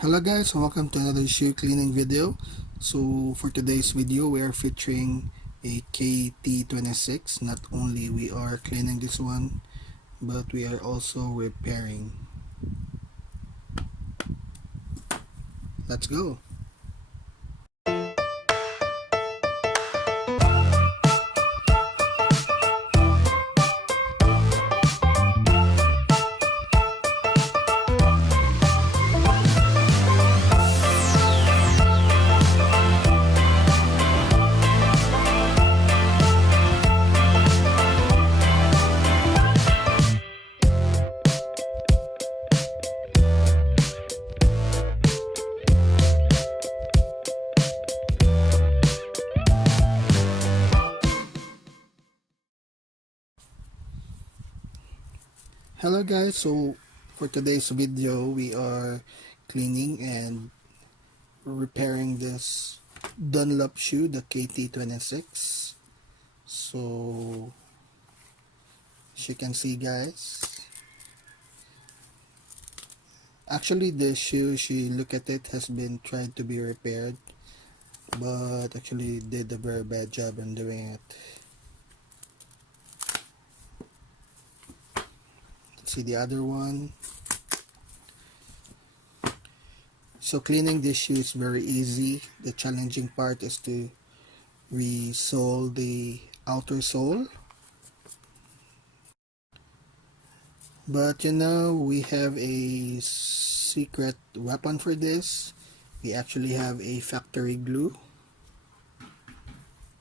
Hello guys, welcome to another shoe cleaning video. So for today's video we are featuring a KT26. Not only we are cleaning this one, but we are also repairing. Let's go. Hello guys, so for today's video we are cleaning and repairing this Dunlop shoe, the KT26. So as you can see guys, actually the shoe, she look at it, has been tried to be repaired, but actually did a very bad job in doing it. Let's see the other one. So cleaning this shoe is very easy. The challenging part is to re-sole the outer sole. But you know, we have a secret weapon for this. We actually have a factory glue.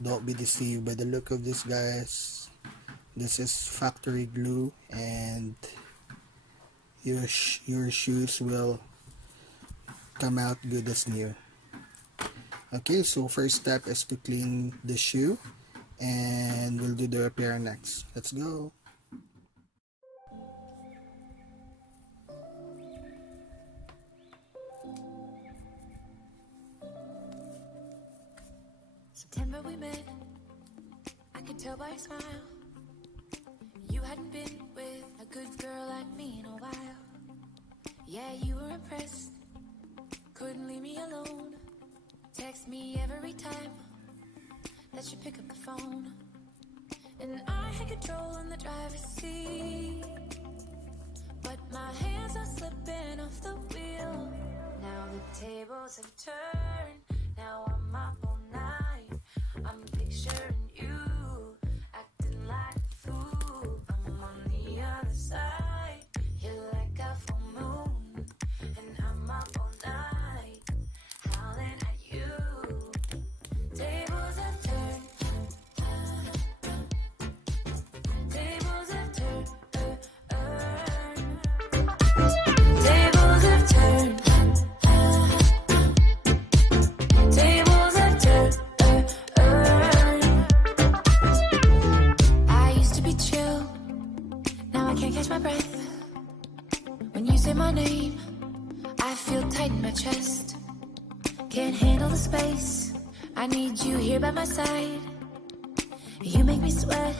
Don't be deceived by the look of this, guys. This is factory glue, and your shoes will come out good as new. Okay, so first step is to clean the shoe, and we'll do the repair next. Let's go. September we met, I could tell by your smile. You hadn't been with a good girl like me in a while. Yeah, you were impressed, couldn't leave me alone. Text me every time that you pick up the phone. And I had control in the driver's seat, but my hands are slipping off the wheel. Now the tables have turned, now I'm up all night. I'm picturing you acting like a fool. I'm on the other side, you're like a full moon, and I'm up all night, howling at you. Tables have turned, tables have turned, tables have turned, tables have turned. I used to be chill, now I can't catch my breath. When you say my name, I feel tight in my chest. Can't handle the space, I need you here by my side. You make me sweat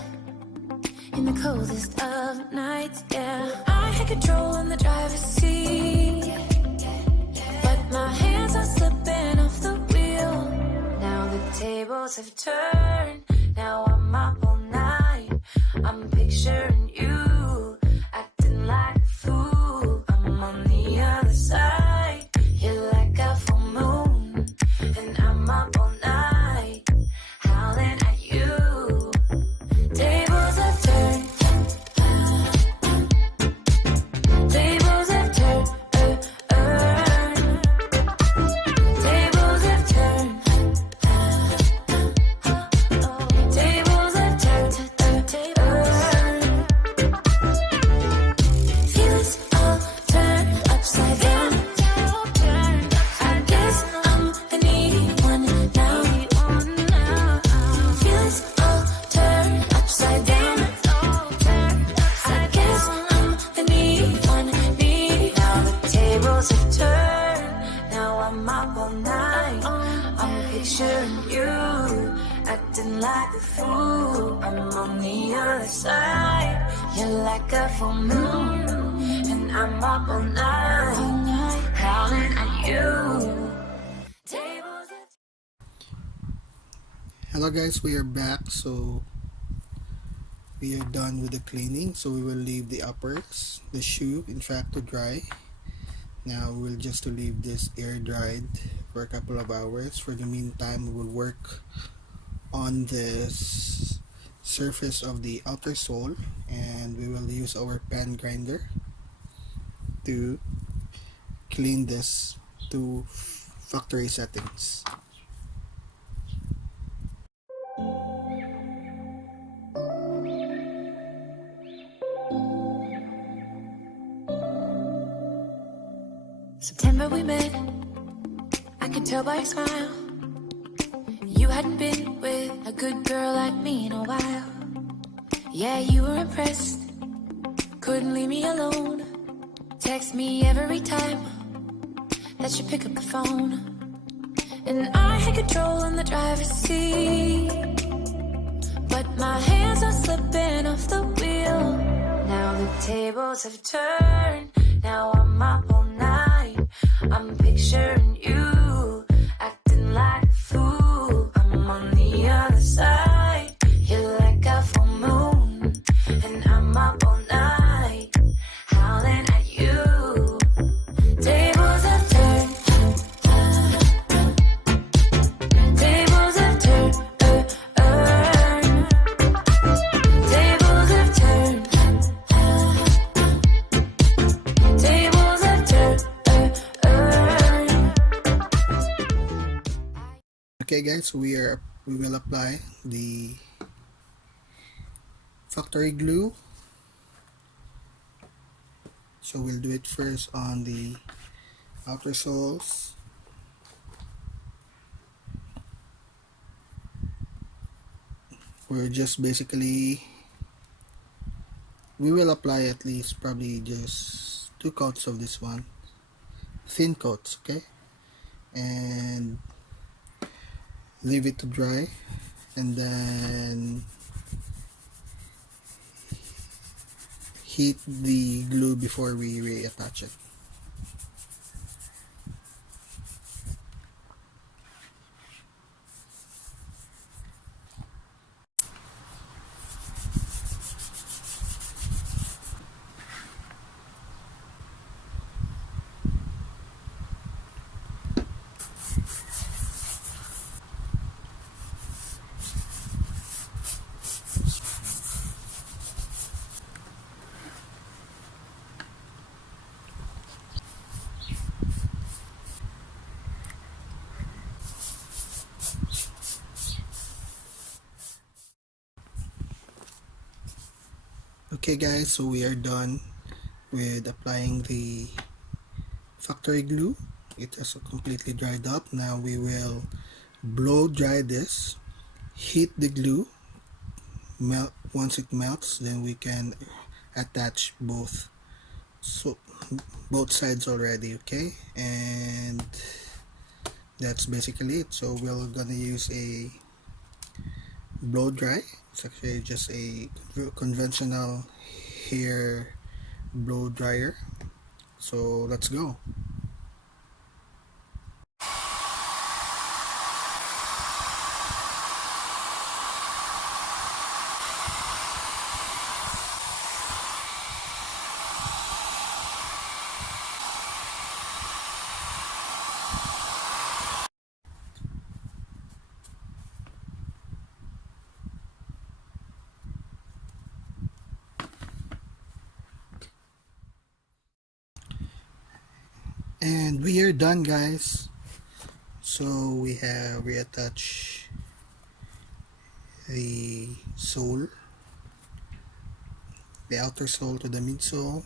in the coldest of nights, yeah. I had control in the driver's seat, but my hands are slipping off the wheel. Now the tables have turned, now I'm up all night. I'm picturing you acting like a fool. I'm on the other side, you're like a full moon, and I'm up all night, howling at you. Tables have turned, tables have turned, tables have turned, tables have turned, feelings all turned upside down. I guess I'm the needy one now. Feelings all turned upside down. I guess I'm the needy one, needy. Now the tables have turned, now I'm up all night. I'm picturing you acting like a fool. I'm on the other side, you're like a full moon, and I'm up all night, howling at you. you. Tables have Hello guys, we are back. So we are done with the cleaning. So we will leave the uppers, the shoe, in fact, to dry. Now we'll just to leave this air dried for a couple of hours. For the meantime, we will work on this surface of the outer sole, and we will use our pen grinder to clean this to factory settings. September we met, I could tell by your smile. You hadn't been with a good girl like me in a while. Yeah, you were impressed, couldn't leave me alone. Text me every time that you pick up the phone. And I had control in the driver's seat, but my hands are slipping off the wheel. Now the tables have turned, now I'm up all night. I'm picturing you acting like a fool. I'm on the other side, you're like a full moon, and I'm up all night howling at you. Tables have turned, tables have turned, tables have turned, tables have turned. Okay guys, we will apply the factory glue. So we'll do it first on the outer soles. We're just basically, we will apply at least probably just 2 coats of this one, thin coats, okay, and leave it to dry, and then heat the glue before we reattach it. Okay guys, so we are done with applying the factory glue. It has completely dried up. Now we will blow dry this, heat the glue, melt. Once it melts, then we can attach both, so both sides already, okay, and that's basically it. So we're gonna use a blow dry. It's actually just a conventional hair blow dryer. So let's go. And we are done guys. So we have reattached the sole, the outer sole to the midsole.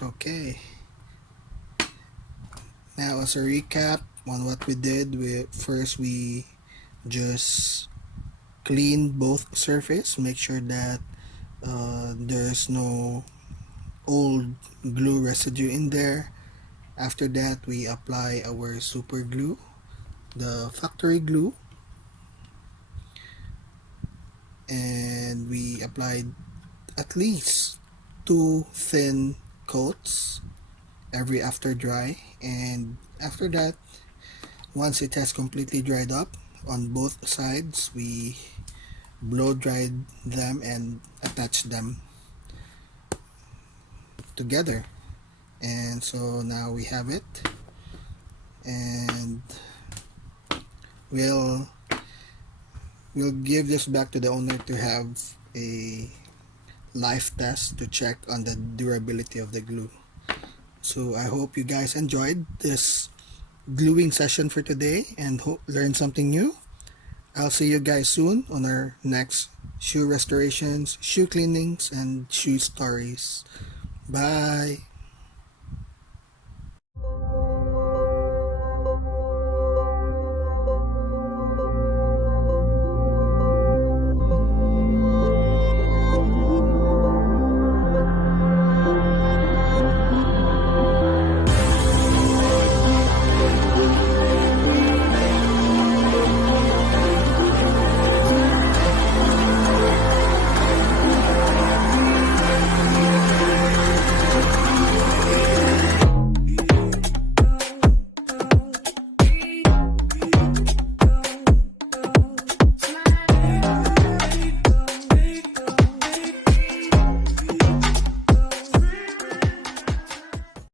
Okay, now as a recap on what we did, we just cleaned both surface, make sure that there's no old glue residue in there. After that, we apply our super glue, the factory glue, and and we applied at least 2 thin coats every after dry. And after that, once it has completely dried up on both sides, we blow dried them and attached them together. And so now we have it, and we'll give this back to the owner to have a life test to check on the durability of the glue. So I hope you guys enjoyed this gluing session for today and learned something new. I'll see you guys soon on our next shoe restorations, shoe cleanings, and shoe stories. Bye.